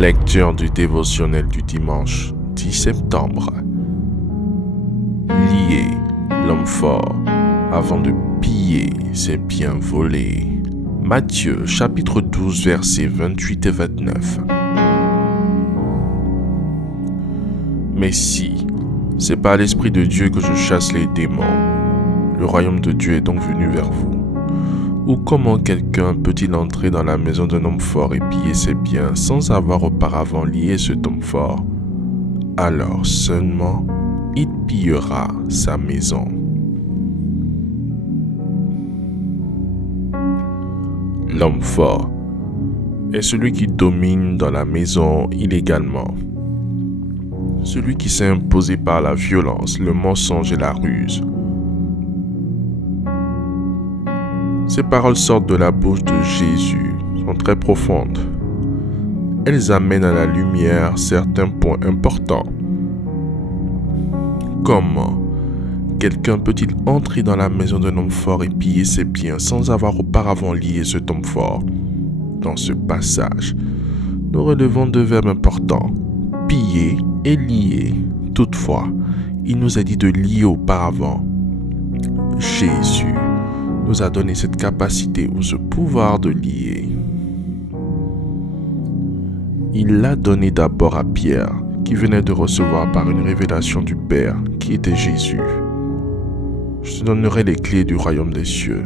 Lecture du dévotionnel du dimanche 10 septembre. Lier l'homme fort avant de piller ses biens volés. Matthieu chapitre 12 versets 28 et 29. Mais si c'est par l'Esprit de Dieu que je chasse les démons, le royaume de Dieu est donc venu vers vous. Ou comment quelqu'un peut-il entrer dans la maison d'un homme fort et piller ses biens sans avoir auparavant lié cet homme fort? Alors seulement il pillera sa maison. L'homme fort est celui qui domine dans la maison illégalement. Celui qui s'est imposé par la violence, le mensonge et la ruse. Ces paroles sortent de la bouche de Jésus, sont très profondes. Elles amènent à la lumière certains points importants. Comment quelqu'un peut-il entrer dans la maison d'un homme fort et piller ses biens sans avoir auparavant lié cet homme fort? Dans ce passage, nous relevons deux verbes importants, piller et lier. Toutefois, il nous a dit de lier auparavant. Jésus nous a donné cette capacité ou ce pouvoir de lier. Il l'a donné d'abord à Pierre, qui venait de recevoir par une révélation du Père, qui était Jésus. Je te donnerai les clés du royaume des cieux.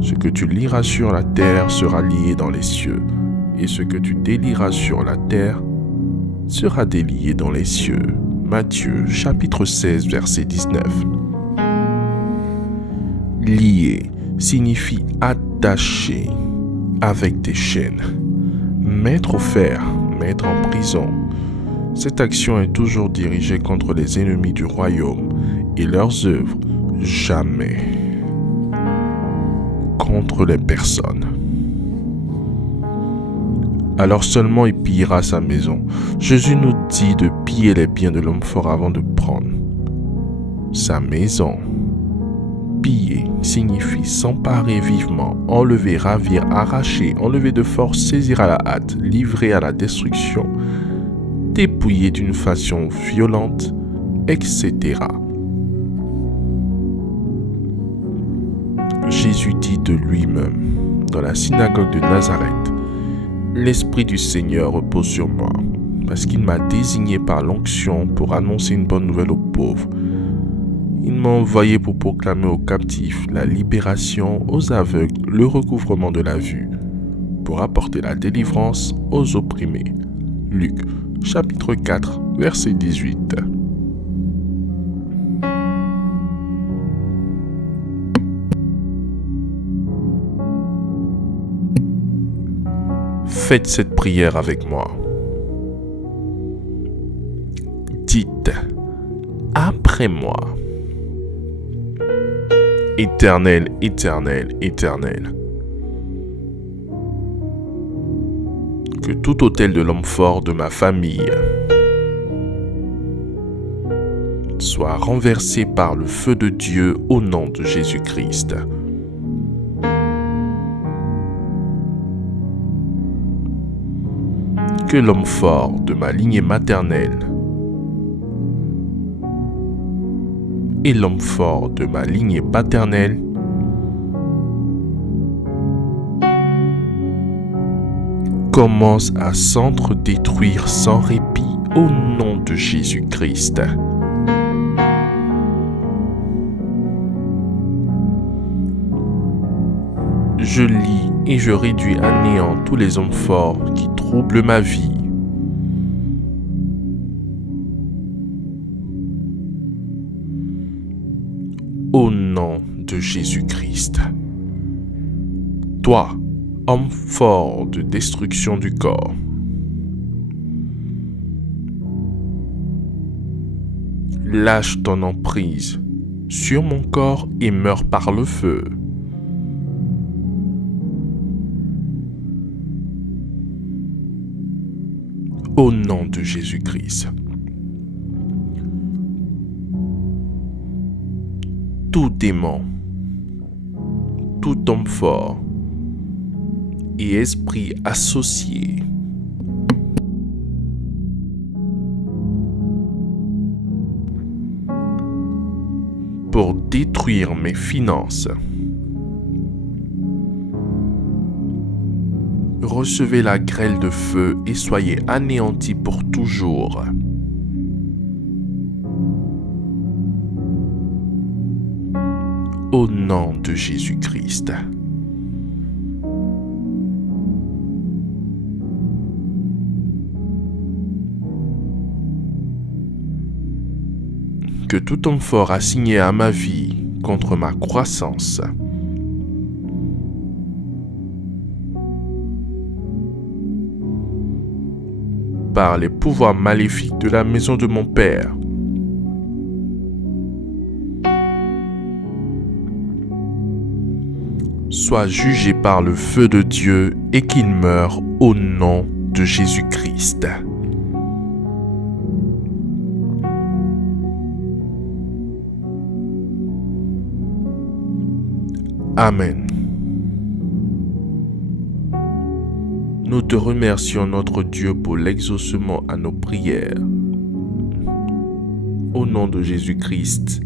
Ce que tu liras sur la terre sera lié dans les cieux, et ce que tu délieras sur la terre sera délié dans les cieux. Matthieu chapitre 16 verset 19. Lier signifie attacher avec des chaînes, mettre au fer, mettre en prison. Cette action est toujours dirigée contre les ennemis du royaume et leurs œuvres, jamais contre les personnes. Alors seulement il pillera sa maison. Jésus nous dit de piller les biens de l'homme fort avant de prendre sa maison. Piller signifie s'emparer vivement, enlever, ravir, arracher, enlever de force, saisir à la hâte, livrer à la destruction, dépouiller d'une façon violente, etc. Jésus dit de lui-même dans la synagogue de Nazareth: l'Esprit du Seigneur repose sur moi, parce qu'il m'a désigné par l'onction pour annoncer une bonne nouvelle aux pauvres. Il m'a envoyé pour proclamer aux captifs la libération, aux aveugles le recouvrement de la vue, pour apporter la délivrance aux opprimés. Luc, chapitre 4, verset 18. Faites cette prière avec moi. Dites après moi: Éternel, Éternel, Éternel, que tout autel de l'homme fort de ma famille soit renversé par le feu de Dieu au nom de Jésus-Christ. Que l'homme fort de ma lignée maternelle et l'homme fort de ma lignée paternelle commence à s'entre-détruire sans répit au nom de Jésus-Christ. Je lie et je réduis à néant tous les hommes forts qui troublent ma vie. Au nom de Jésus-Christ. Toi, homme fort de destruction du corps, lâche ton emprise sur mon corps et meurs par le feu. Au nom de Jésus-Christ. Tout démon, tout homme fort et esprit associé détruire mes finances. Recevez la grêle de feu et soyez anéantis pour toujours. Au nom de Jésus-Christ. Que tout homme fort assigné à ma vie contre ma croissance par les pouvoirs maléfiques de la maison de mon Père soit jugé par le feu de Dieu et qu'il meure au nom de Jésus-Christ. Amen. Nous te remercions, notre Dieu, pour l'exaucement à nos prières. Au nom de Jésus-Christ.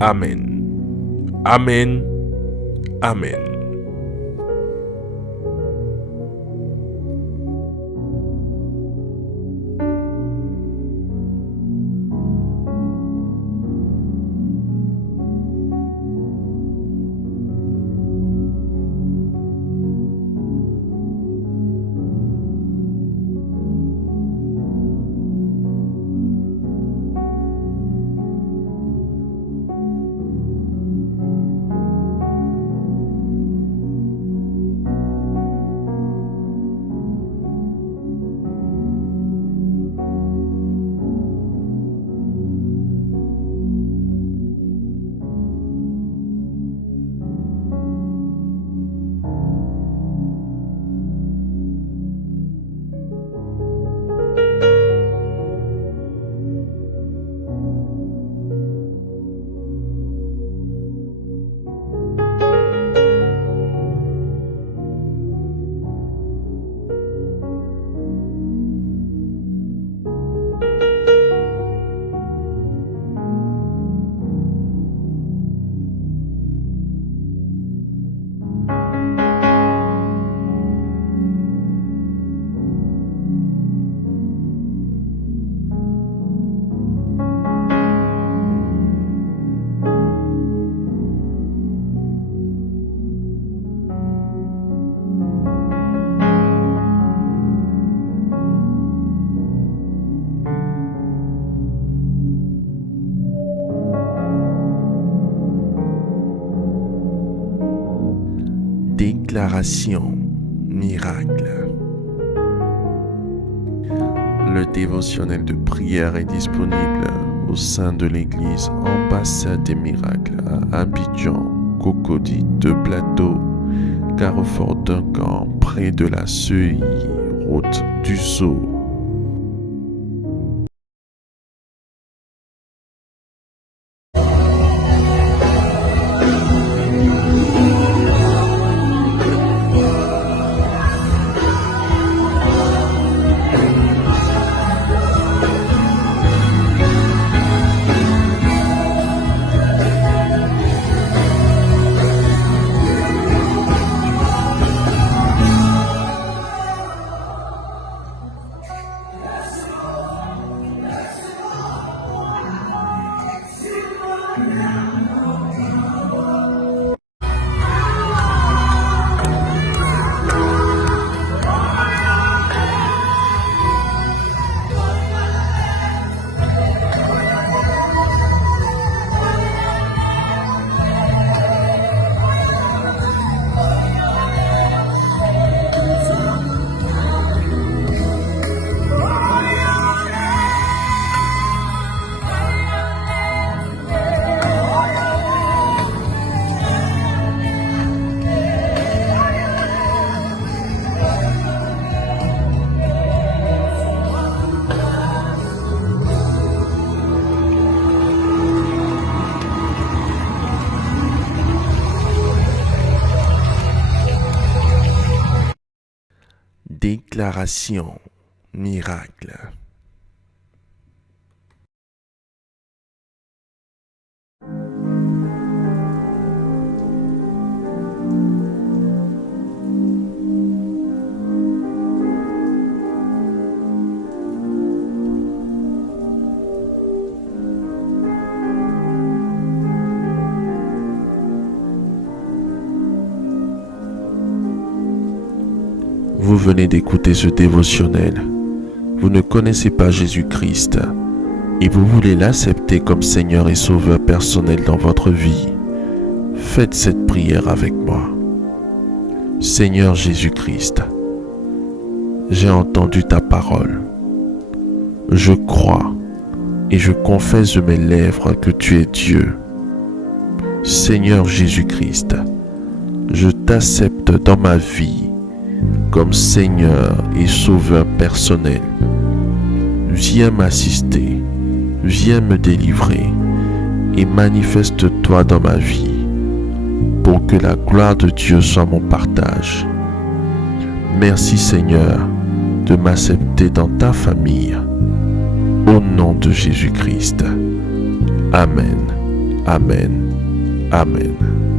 Amen. Amen. Amen. Déclaration miracle. Le dévotionnel de prière est disponible au sein de l'église Ambassade des Miracles à Abidjan, Cocody, de Plateau, Carrefour Duncan, près de la Seuille, route du Zoo. Déclaration miracle. vous venez d'écouter ce dévotionnel, vous ne connaissez pas Jésus-Christ et vous voulez l'accepter comme Seigneur et Sauveur personnel dans votre vie, faites cette prière avec moi. Seigneur Jésus-Christ, j'ai entendu ta parole. Je crois et je confesse de mes lèvres que tu es Dieu. Seigneur Jésus-Christ, je t'accepte dans ma vie comme Seigneur et Sauveur personnel. Viens m'assister, viens me délivrer et manifeste-toi dans ma vie pour que la gloire de Dieu soit mon partage. Merci Seigneur de m'accepter dans ta famille. Au nom de Jésus-Christ. Amen. Amen. Amen.